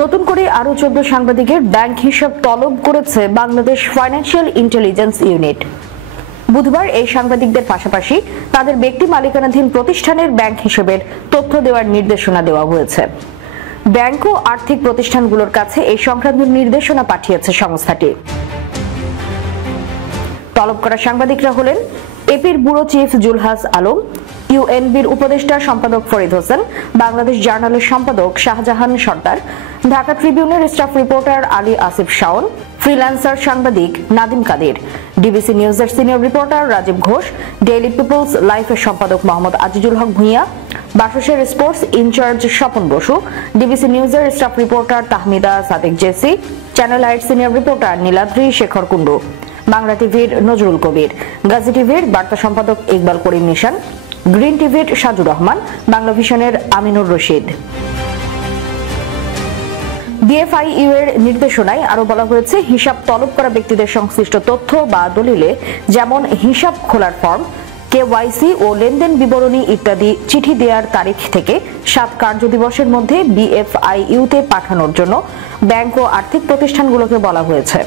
নতুন করে আরো 14 সাংবাদিকের ব্যাংক হিসাব তলব করেছে বাংলাদেশ ফাইন্যান্সিয়াল ইন্টেলিজেন্স ইউনিট। বুধবার এই সাংবাদিকদের পাশাপাশি তাদের ব্যক্তি মালিকানাধীন প্রতিষ্ঠানের ব্যাংক হিসেবের তথ্য দেওয়ার নির্দেশনা দেওয়া হয়েছে। ব্যাংক ও আর্থিক প্রতিষ্ঠানগুলোর কাছে এই সংক্রান্ত নির্দেশনা পাঠিয়েছে সংস্থাটি। তলব করা সাংবাদিকরা হলেন এপির ব্যুরো চিফ জুলহাস আলম, ইউএনবির উপদেষ্টা সম্পাদক ফরিদ হোসেন, বাংলাদেশ জার্নালের সম্পাদক শাহজাহান সর্দার, ঢাকা ট্রিবিউনের staff reporter Ali Asif Shaon, freelancer সাংবাদিক নাদিম কাদের, ডিবিসি নিউজের senior reporter Rajib Ghosh, daily people's লাইফের সম্পাদক মোহাম্মদ আজিজুল হক ভূঁইয়া, বাংলাদেশের sports incharge Swapan Basu, DBC নিউজের staff reporter Tahmida Sadek Jessy, channel আইয়ের সিনিয়র রিপোর্টার নীলাদ্রি শেখর কুন্ডু, বাংলা টিভির নজরুল কবির, গাজী টিভির বার্তা সম্পাদক ইকবাল করিম নিশান, গ্রিন টিভির সাজুর রহমান, বাংলা ভিশনের আমিনুর রশিদ। বিএফআইইউ এর নির্দেশনায় আরো বলা হয়েছে, হিসাব তলব করা ব্যক্তিদের সংশ্লিষ্ট তথ্য বা দলিলে যেমন হিসাব খোলার ফর্ম, কেওয়াইসি ও লেনদেন বিবরণী ইত্যাদি চিঠি দেওয়ার তারিখ থেকে 7 কার্যদিবসের মধ্যে বিএফআইইউ তে পাঠানোর জন্য ব্যাংক ও আর্থিক প্রতিষ্ঠানগুলোকে বলা হয়েছে।